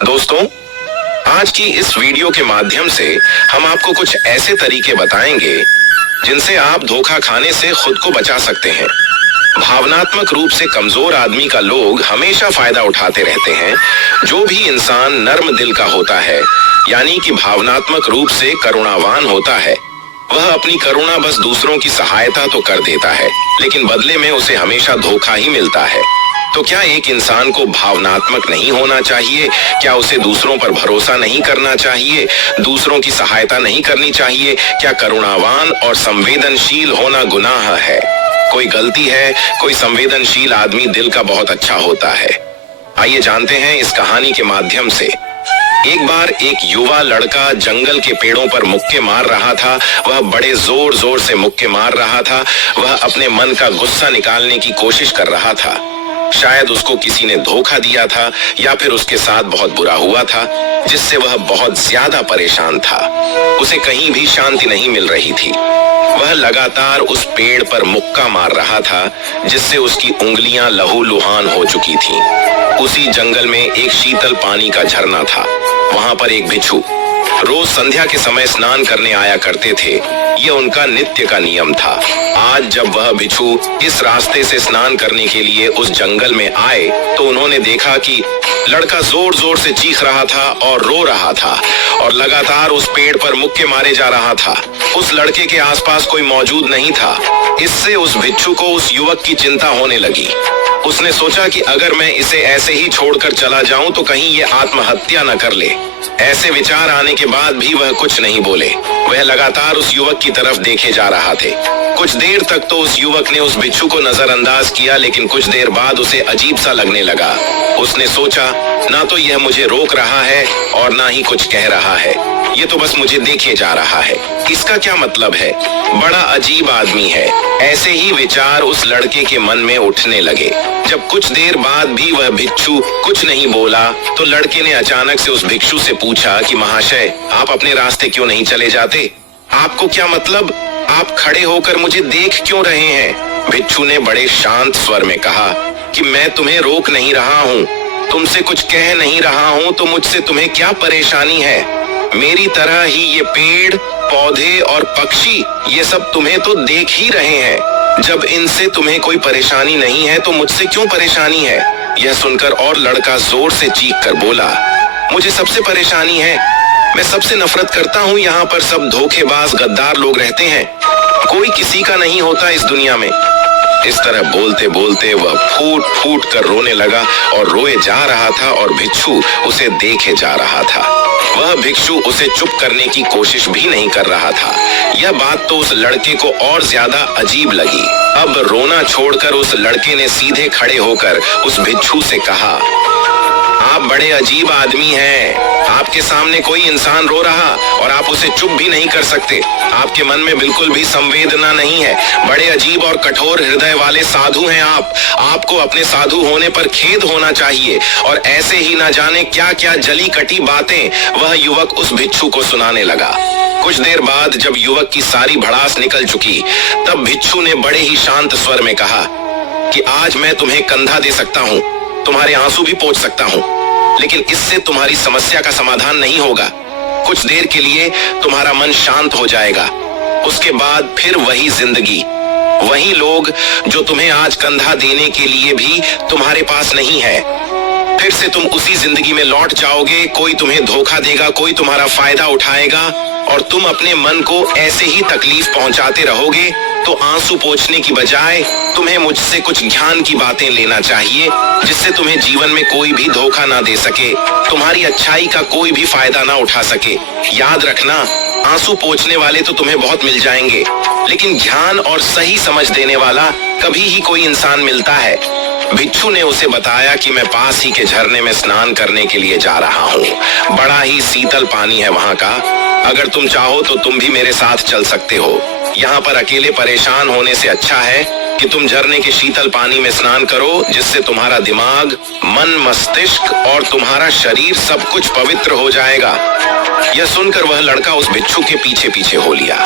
दोस्तों, आज की इस वीडियो के माध्यम से हम आपको कुछ ऐसे तरीके बताएंगे जिनसे आप धोखा खाने से खुद को बचा सकते हैं। भावनात्मक रूप से कमजोर आदमी का लोग हमेशा फायदा उठाते रहते हैं। जो भी इंसान नर्म दिल का होता है, यानी कि भावनात्मक रूप से करुणावान होता है, वह अपनी करुणा बस दूसरों की सहायता तो कर देता है, लेकिन बदले में उसे हमेशा धोखा ही मिलता है। तो क्या एक इंसान को भावनात्मक नहीं होना चाहिए? क्या उसे दूसरों पर भरोसा नहीं करना चाहिए? दूसरों की सहायता नहीं करनी चाहिए? क्या करुणावान और संवेदनशील होना गुनाह है? कोई गलती है? कोई संवेदनशील आदमी दिल का बहुत अच्छा होता है। आइए जानते हैं इस कहानी के माध्यम से। एक बार एक युवा लड़का जंगल के पेड़ों पर मुक्के मार रहा था। वह बड़े जोर जोर से मुक्के मार रहा था। वह अपने मन का गुस्सा निकालने की कोशिश कर रहा था। शायद उसको किसी ने धोखा दिया था या फिर उसके साथ बहुत बुरा हुआ था, जिससे वह बहुत ज्यादा परेशान था। उसे कहीं भी शांति नहीं मिल रही थी। वह लगातार उस पेड़ पर मुक्का मार रहा था, जिससे उसकी उंगलियां लहूलुहान हो चुकी थीं। उसी जंगल में एक शीतल पानी का झरना था। वहां पर एक बिच्छू रोज संध्या के समय स्नान करने आया करते थे। ये उनका नित्य का नियम था। आज जब वह बिच्छू इस रास्ते से स्नान करने के लिए उस जंगल में आए, तो उन्होंने देखा कि लड़का जोर जोर से चीख रहा था और रो रहा था और लगातार उस पेड़ पर मुक्के मारे जा रहा था। उस लड़के के आसपास कोई मौजूद नहीं था। इससे उस बिच्छू को उस युवक की चिंता होने लगी। उसने सोचा कि अगर मैं इसे ऐसे ही छोड़कर चला जाऊं तो कहीं ये आत्महत्या न कर ले। ऐसे विचार आने के बाद भी वह कुछ नहीं बोले। वह लगातार उस युवक की तरफ देखे जा रहा थे। कुछ देर तक तो उस युवक ने उस बिच्छू को नजरअंदाज किया, लेकिन कुछ देर बाद उसे अजीब सा लगने लगा। उसने सोचा, ना तो यह मुझे रोक रहा है और ना ही कुछ कह रहा है, ये तो बस मुझे देखे जा रहा है। इसका क्या मतलब है? बड़ा अजीब आदमी है। ऐसे ही विचार उस लड़के के मन में उठने लगे। जब कुछ देर बाद भी वह भिक्षु कुछ नहीं बोला, तो लड़के ने अचानक से उस भिक्षु से पूछा कि महाशय, आप अपने रास्ते क्यों नहीं चले जाते? आपको क्या मतलब? आप खड़े होकर मुझे देख क्यों रहे हैं? भिक्षु ने बड़े शांत स्वर में कहा कि मैं तुम्हें रोक नहीं रहा हूँ, तुमसे कुछ कह नहीं रहा हूँ, तो मुझसे तुम्हें क्या परेशानी है? मेरी तरह ही ये पेड़, पौधे और पक्षी, ये सब तुम्हें तो देख ही रहे हैं। जब इनसे तुम्हें कोई परेशानी नहीं है तो मुझसे क्यों परेशानी है? यह सुनकर और लड़का जोर से चीख कर बोला, मुझे सबसे परेशानी है। मैं सबसे नफरत करता हूँ। यहाँ पर सब धोखेबाज गद्दार लोग रहते हैं। कोई किसी का नहीं होता इस दुनिया में। इस तरह बोलते बोलते वह फूट फूट कर रोने लगा और रोए जा रहा था और भिक्षु उसे देखे जा रहा था। वह भिक्षु उसे चुप करने की कोशिश भी नहीं कर रहा था। यह बात तो उस लड़के को और ज्यादा अजीब लगी। अब रोना छोड़कर उस लड़के ने सीधे खड़े होकर उस भिक्षु से कहा, आप बड़े अजीब आदमी हैं। आपके सामने कोई इंसान रो रहा और आप उसे चुप भी नहीं कर सकते। आपके मन में बिल्कुल भी संवेदना नहीं है। बड़े अजीब और कठोर हृदय वाले साधु हैं आप। आपको अपने साधु होने पर खेद होना चाहिए। और ऐसे ही ना जाने क्या क्या जली कटी बातें वह युवक उस भिक्षु को सुनाने लगा। कुछ देर बाद जब युवक की सारी भड़ास निकल चुकी, तब भिक्षु ने बड़े ही शांत स्वर में कहा कि आज मैं तुम्हें कंधा दे सकता हूँ, तुम्हारे आंसू भी पोंछ सकता हूँ, लेकिन इससे तुम्हारी समस्या का समाधान नहीं होगा। कुछ देर के लिए तुम्हारा मन शांत हो जाएगा, उसके बाद फिर वही जिंदगी, वही लोग जो तुम्हें आज कंधा देने के लिए भी तुम्हारे पास नहीं है। फिर से तुम उसी जिंदगी में लौट जाओगे। कोई तुम्हें धोखा देगा, कोई तुम्हारा फायदा उठाएगा और तुम अपने मन को ऐसे ही तकलीफ पहुंचाते रहोगे। तो आंसू पोंछने की बजाय तुम्हें मुझसे कुछ ज्ञान की बातें लेना चाहिए, जिससे तुम्हें जीवन में कोई भी धोखा ना दे सके, तुम्हारी अच्छाई का कोई भी फायदा ना उठा सके। याद रखना, आंसू पोंछने वाले तो तुम्हें बहुत मिल जाएंगे, लेकिन ज्ञान और सही समझ देने वाला कभी ही कोई इंसान मिलता है। भिक्षु ने उसे बताया कि मैं पास ही के झरने में स्नान करने के लिए जा रहा हूँ। बड़ा ही शीतल पानी है वहाँ का। अगर तुम चाहो तो तुम भी मेरे साथ चल सकते हो। यहाँ पर अकेले परेशान होने से अच्छा है कि तुम झरने के शीतल पानी में स्नान करो, जिससे तुम्हारा दिमाग, मन, मस्तिष्क और तुम्हारा शरीर सब कुछ पवित्र हो जाएगा। यह सुनकर वह लड़का उस बिच्छू के पीछे पीछे हो लिया।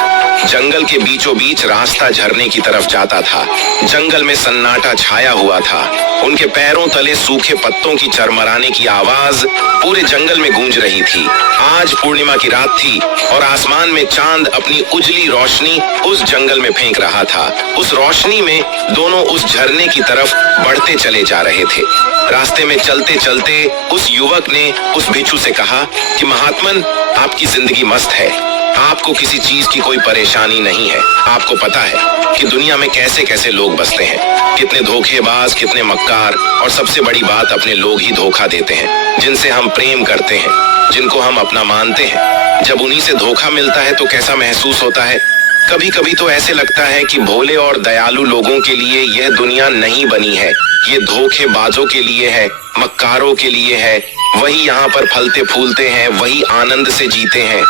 जंगल के बीचों बीच रास्ता झरने की तरफ जाता था। जंगल में सन्नाटा छाया हुआ था। उनके पैरों तले सूखे पत्तों की चरमराने की आवाज पूरे जंगल में गूंज रही थी। आज पूर्णिमा की रात थी और आसमान में चांद अपनी उजली रोशनी उस जंगल में फेंक रहा था। उस रोशनी में दोनों उस झरने की तरफ बढ़ते चले जा रहे थे। रास्ते में चलते चलते उस युवक ने उस बिच्छू से कहा कि महात्मन, आपकी जिंदगी मस्त है। आपको किसी चीज की कोई परेशानी नहीं है। आपको पता है कि दुनिया में कैसे कैसे लोग बसते हैं, कितने धोखेबाज, कितने मक्कार, और सबसे बड़ी बात, अपने लोग ही धोखा देते हैं, जिनसे हम प्रेम करते हैं, जिनको हम अपना मानते हैं। जब उन्हीं से धोखा मिलता है तो कैसा महसूस होता है। कभी कभी तो ऐसे लगता है कि भोले और दयालु लोगों के लिए यह दुनिया नहीं बनी है। ये धोखेबाजों के लिए है, मक्कारों के लिए है। वही यहाँ पर फलते फूलते हैं, वही आनंद से जीते हैं।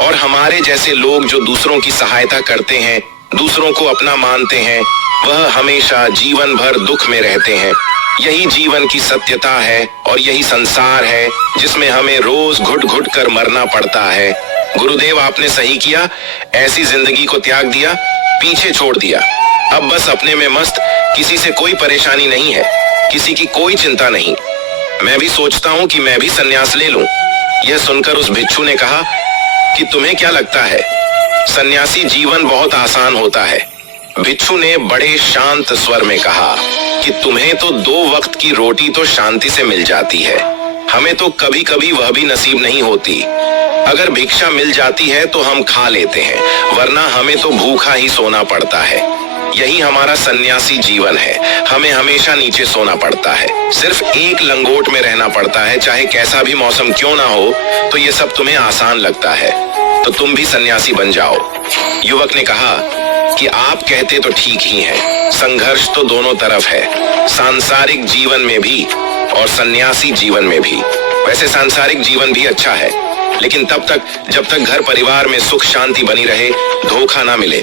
और हमारे जैसे लोग जो दूसरों की सहायता करते हैं, दूसरों को अपना मानते हैं, वह हमेशा जीवन भर दुख में रहते हैं। यही जीवन की सत्यता है और यही संसार है जिसमें हमें रोज घुट घुट कर मरना पड़ता है। गुरुदेव, आपने सही किया, ऐसी जिंदगी को त्याग दिया, पीछे छोड़ दिया। अब बस अपने में मस्त, किसी से कोई परेशानी नहीं है, किसी की कोई चिंता नहीं। मैं भी सोचता हूँ कि मैं भी संन्यास ले लूं। यह सुनकर उस भिक्षु ने कहा कि तुम्हें क्या लगता है, सन्यासी जीवन बहुत आसान होता है। भिक्षु ने बड़े शांत स्वर में कहा कि तुम्हें तो 2 वक्त की रोटी तो शांति से मिल जाती है, हमें तो कभी कभी वह भी नसीब नहीं होती। अगर भिक्षा मिल जाती है तो हम खा लेते हैं, वरना हमें तो भूखा ही सोना पड़ता है। यही हमारा सन्यासी जीवन है। हमें हमेशा नीचे सोना पड़ता है, सिर्फ एक लंगोट में रहना पड़ता है, चाहे कैसा भी मौसम क्यों ना हो। तो ये सब तुम्हें आसान लगता है, तो तुम भी सन्यासी बन जाओ। युवक ने कहा कि आप कहते तो ठीक ही हैं, संघर्ष तो दोनों तरफ है, सांसारिक जीवन में भी और सन्यासी जीवन में भी। वैसे सांसारिक जीवन भी अच्छा है, लेकिन तब तक जब तक घर परिवार में सुख शांति बनी रहे, धोखा ना मिले,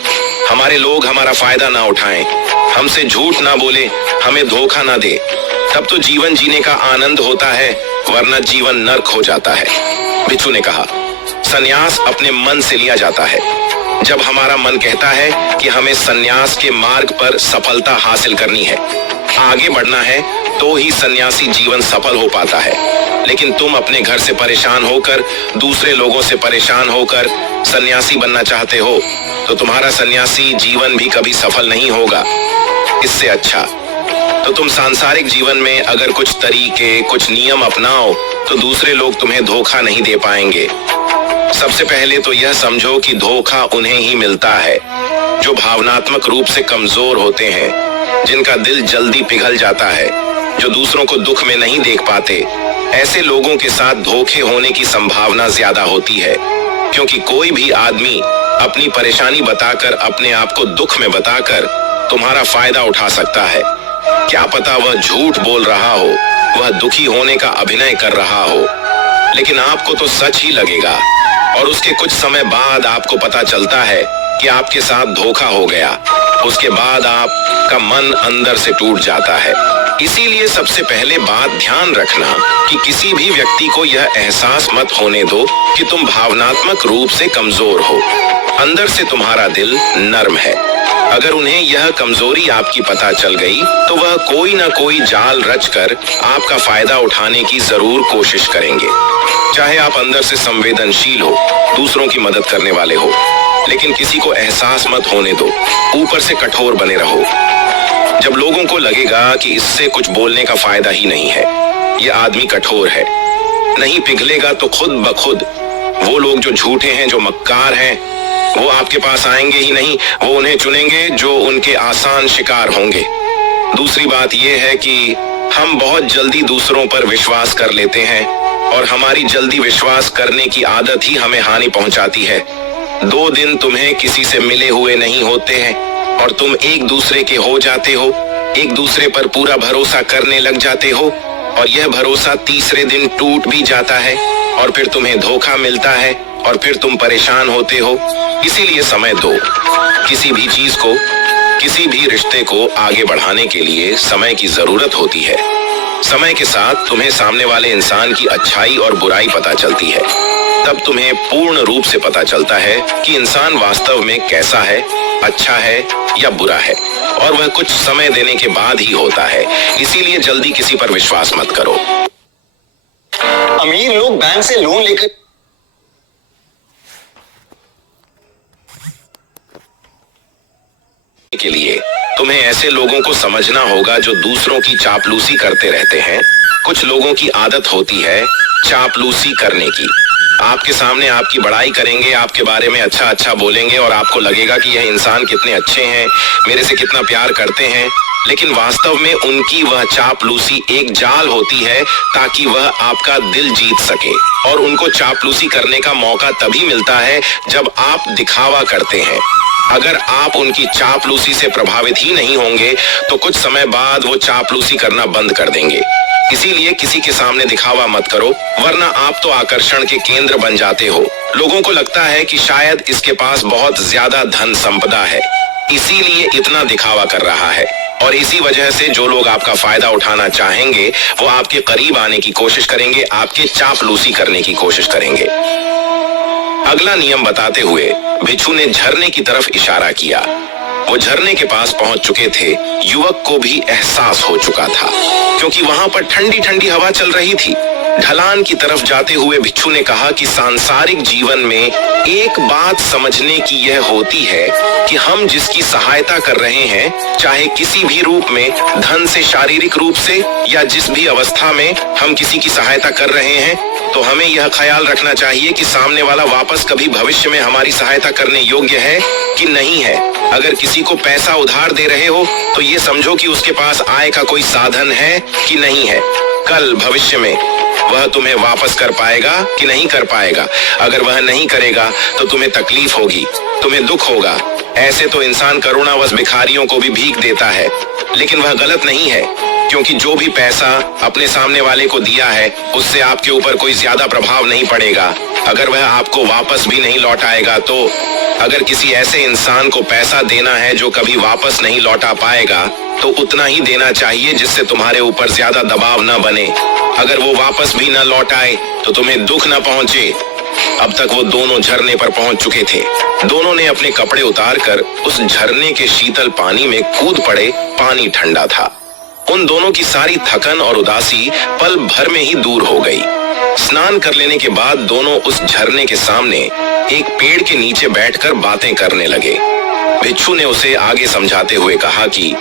हमारे लोग हमारा फायदा ना उठाएं, हमसे झूठ ना बोले, हमें धोखा ना दे, तब तो जीवन जीने का आनंद होता है, वरना जीवन नर्क हो जाता है। भिक्षु ने कहा, सन्यास अपने मन से लिया जाता है। जब हमारा मन कहता है कि हमें सन्यास के मार्ग पर सफलता हासिल करनी है, आगे बढ़ना है, तो ही सन्यासी जीवन सफल हो पाता है। लेकिन तुम अपने घर से परेशान होकर, दूसरे लोगों से परेशान होकर सन्यासी बनना चाहते हो, तो तुम्हारा सन्यासी जीवन भी कभी सफल नहीं होगा। इससे अच्छा तो तुम सांसारिक जीवन में अगर कुछ तरीके, कुछ नियम अपनाओ, तो दूसरे लोग तुम्हें धोखा नहीं दे पाएंगे। सबसे पहले तो यह समझो कि धोखा उन्हें ही मिलता है जो भावनात्मक रूप से कमजोर होते हैं, जिनका दिल जल्दी पिघल जाता है, जो दूसरों को दुख में नहीं देख पाते। ऐसे लोगों के साथ धोखे होने की संभावना ज्यादा होती है, क्योंकि कोई भी आदमी अपनी परेशानी बताकर, अपने आप को दुख में बताकर तुम्हारा फायदा उठा सकता है। क्या पता वह झूठ बोल रहा हो, वह दुखी होने का अभिनय कर रहा हो, लेकिन आपको तो सच ही लगेगा और उसके कुछ समय बाद आपको पता चलता है कि आपके साथ धोखा हो गया। उसके बाद आपका मन अंदर से टूट जाता है। इसीलिए सबसे पहले बात ध्यान रखना कि किसी भी व्यक्ति को यह एहसास मत होने दो कि तुम भावनात्मक रूप से कमजोर हो। अंदर से तुम्हारा दिल नर्म है। अगर उन्हें यह कमजोरी आपकी पता चल गई, तो वह कोई ना कोई जाल रचकर आपका फायदा उठाने की जरूर कोशिश करेंगे। चाहे आप अंदर से संवेदनशील हो, दूसरों की मदद करने वाले हो, लेकिन किसी को एहसास मत होने दो, ऊपर से कठोर बने रहो। जब लोगों को लगेगा कि इससे कुछ बोलने का फायदा ही नहीं है, ये आदमी कठोर है, नहीं पिघलेगा, तो खुद ब खुद वो लोग जो झूठे हैं, जो मक्कार हैं, वो आपके पास आएंगे ही नहीं, वो उन्हें चुनेंगे जो उनके आसान शिकार होंगे। दूसरी बात यह है कि हम बहुत जल्दी दूसरों पर विश्वास कर लेते हैं और हमारी जल्दी विश्वास करने की आदत ही हमें हानि पहुंचाती है। 2 दिन तुम्हें किसी से मिले हुए नहीं होते हैं और तुम एक दूसरे के हो जाते हो, एक दूसरे पर पूरा भरोसा करने लग जाते हो, और यह भरोसा तीसरे दिन टूट भी जाता है और फिर तुम्हें धोखा मिलता है और फिर तुम परेशान होते हो। इसीलिए समय दो, किसी भी चीज को किसी भी रिश्ते को आगे बढ़ाने के लिए समय की जरूरत होती है। समय के साथ तुम्हें सामने वाले इंसान की अच्छाई और बुराई पता चलती है। तब तुम्हें पूर्ण रूप से पता चलता है कि इंसान वास्तव में कैसा है, अच्छा है या बुरा है, और वह कुछ समय देने के बाद ही होता है। इसीलिए जल्दी किसी पर विश्वास मत करो। अमीर लोग बैंक से लोन लेकर के लिए तुम्हें ऐसे लोगों को समझना होगा जो दूसरों की चापलूसी करते रहते हैं। कुछ लोगों की आदत होती है चापलूसी करने की। आपके सामने आपकी बड़ाई करेंगे, आपके बारे में अच्छा अच्छा बोलेंगे और आपको लगेगा कि यह इंसान कितने अच्छे हैं, मेरे से कितना प्यार करते हैं। लेकिन वास्तव में उनकी वह चापलूसी एक जाल होती है ताकि वह आपका दिल जीत सके। और उनको चापलूसी करने का मौका तभी मिलता है जब आप दिखावा करते हैं। अगर आप उनकी चापलूसी से प्रभावित ही नहीं होंगे तो कुछ समय बाद वो चापलूसी करना बंद कर देंगे। इसीलिए किसी के सामने दिखावा मत करो, वरना आप तो आकर्षण के केंद्र बन जाते हो। लोगों को लगता है कि शायद इसके पास बहुत ज्यादा धन संपदा है, इसीलिए इतना दिखावा कर रहा है। और इसी वजह से जो लोग आपका फायदा उठाना चाहेंगे वो आपके करीब आने की कोशिश करेंगे, आपके चापलूसी करने की कोशिश करेंगे। अगला नियम बताते हुए भिक्षु ने झरने की तरफ इशारा किया। वो झरने के पास पहुंच चुके थे। युवक को भी एहसास हो चुका था, क्योंकि वहां पर ठंडी ठंडी हवा चल रही थी। ढलान की तरफ जाते हुए भिक्षु ने कहा कि सांसारिक जीवन में एक बात समझने की यह होती है कि हम जिसकी सहायता कर रहे हैं, चाहे किसी भी रूप में, धन से, शारीरिक रूप से या जिस भी अवस्था में हम किसी की सहायता कर रहे हैं, तो हमें यह ख्याल रखना चाहिए कि सामने वाला वापस कभी भविष्य में हमारी सहायता करने योग्य है कि नहीं है। अगर किसी को पैसा उधार दे रहे हो तो ये समझो कि उसके पास आय का कोई साधन है कि नहीं है। कल भविष्य में वह तुम्हें वापस कर पाएगा कि नहीं कर पाएगा। अगर वह नहीं करेगा तो तुम्हें तकलीफ होगी, तुम्हें दुख होगा। ऐसे तो इंसान करुणावश भिखारियों को भी भीख देता है, लेकिन वह गलत नहीं है, क्योंकि जो भी पैसा अपने सामने वाले को दिया है उससे आपके ऊपर कोई ज्यादा प्रभाव नहीं पड़ेगा। अगर वह आपको वापस भी नहीं लौटाएगा तो अगर किसी ऐसे इंसान को पैसा देना है जो कभी वापस नहीं लौटा पाएगा तो उतना ही देना चाहिए जिससे तुम्हारे ऊपर ज्यादा दबाव न बने। अगर वो वापस भी न लौटाए तो तुम्हें दुख न पहुंचे। अब तक वो दोनों झरने पर पहुंच चुके थे। दोनों ने अपने कपड़े उतारकर उस झरने के शीतल पानी में कूद पड़े। पानी ठंडा था। उन दोनों की सारी थकन और उदासी पल भर में ही दूर हो गई। स्नान कर लेने के बाद दोनों उस झरने के सामने एक पेड़ के नीचे बैठकर बातें करने लगे। भिक्षु ने उसे आगे समझाते हुए कहा कि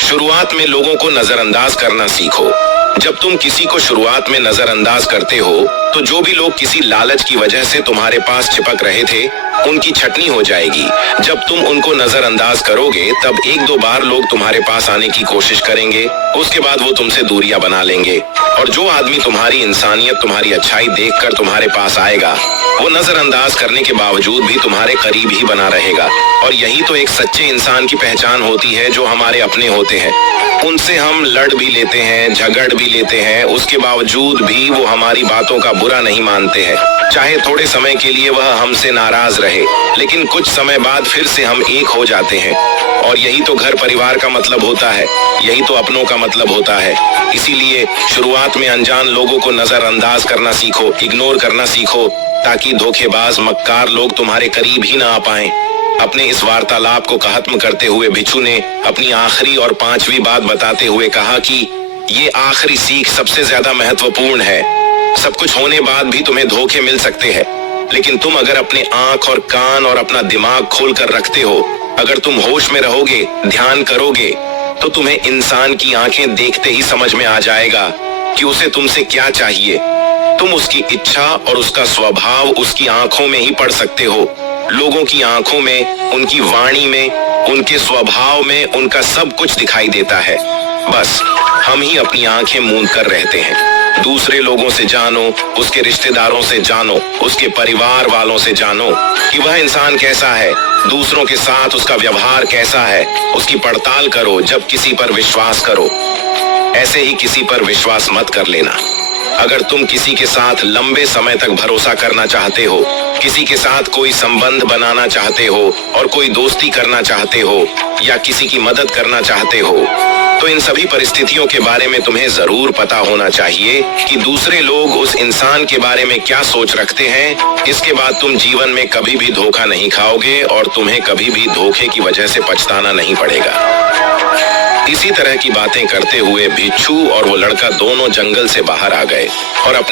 शुरुआत में लोगों को नजरअंदाज करना सीखो। जब तुम किसी को शुरुआत में नजरअंदाज करते हो तो जो भी लोग किसी लालच की वजह से तुम्हारे पास चिपक रहे थे उनकी छटनी हो जाएगी। जब तुम उनको नजरअंदाज करोगे तब एक दो बार लोग तुम्हारे पास आने की कोशिश करेंगे, उसके बाद वो तुमसे दूरियां बना लेंगे। और जो आदमी तुम्हारी इंसानियत, तुम्हारी अच्छाई देखकर तुम्हारे पास आएगा वो नजरअंदाज करने के बावजूद भी तुम्हारे करीब ही बना रहेगा। और यही तो एक सच्चे इंसान की पहचान होती है, जो हमारे अपने होते हैं। उनसे हम लड़ भी लेते हैं, झगड़ भी लेते हैं, उसके बावजूद भी वो हमारी बातों का बुरा नहीं मानते हैं। चाहे थोड़े समय के लिए वह हमसे नाराज रहे, लेकिन कुछ समय बाद फिर से हम एक हो जाते हैं। और यही तो घर परिवार का मतलब होता है, यही तो अपनों का मतलब होता है। इसीलिए शुरुआत में अनजान लोगों को नजरअंदाज करना सीखो, इग्नोर करना सीखो, ताकि धोखेबाज मक्कार लोग तुम्हारे करीब ही ना आ पाएं। अपने इस वार्तालाप को खत्म करते हुए भिक्षु ने अपनी आखिरी और पांचवी बात बताते हुए कहा कि ये आखिरी सीख सबसे ज्यादा महत्वपूर्ण है। सब कुछ होने बाद भी तुम्हें धोखे मिल सकते हैं, लेकिन तुम अगर अपने आंख और कान और अपना दिमाग खोल कर रखते हो, अगर तुम होश में रहोगे, ध्यान करोगे, तो तुम्हें इंसान की आंखें देखते ही समझ में आ जाएगा कि उसे तुमसे क्या चाहिए। तुम उसकी इच्छा और उसका स्वभाव उसकी आंखों में ही पढ़ सकते हो। लोगों की आंखों में, उनकी वाणी में, उनके स्वभाव में उनका सब कुछ दिखाई देता है। बस हम ही अपनी आंखें मूंद कर रहते हैं। दूसरे लोगों से जानो, उसके रिश्तेदारों से जानो, उसके परिवार वालों से जानो कि वह इंसान कैसा है, दूसरों के साथ उसका व्यवहार कैसा है, उसकी पड़ताल करो। जब किसी पर विश्वास करो, ऐसे ही किसी पर विश्वास मत कर लेना। अगर तुम किसी के साथ लंबे समय तक भरोसा करना चाहते हो, किसी के साथ कोई संबंध बनाना चाहते हो और कोई दोस्ती करना चाहते हो या किसी की मदद करना चाहते हो, तो इन सभी परिस्थितियों के बारे में तुम्हें जरूर पता होना चाहिए कि दूसरे लोग उस इंसान के बारे में क्या सोच रखते हैं। इसके बाद तुम जीवन में कभी भी धोखा नहीं खाओगे और तुम्हें कभी भी धोखे की वजह से पछताना नहीं पड़ेगा। इसी तरह की बातें करते हुए भिक्षु और वो लड़का दोनों जंगल से बाहर आ गए और अपने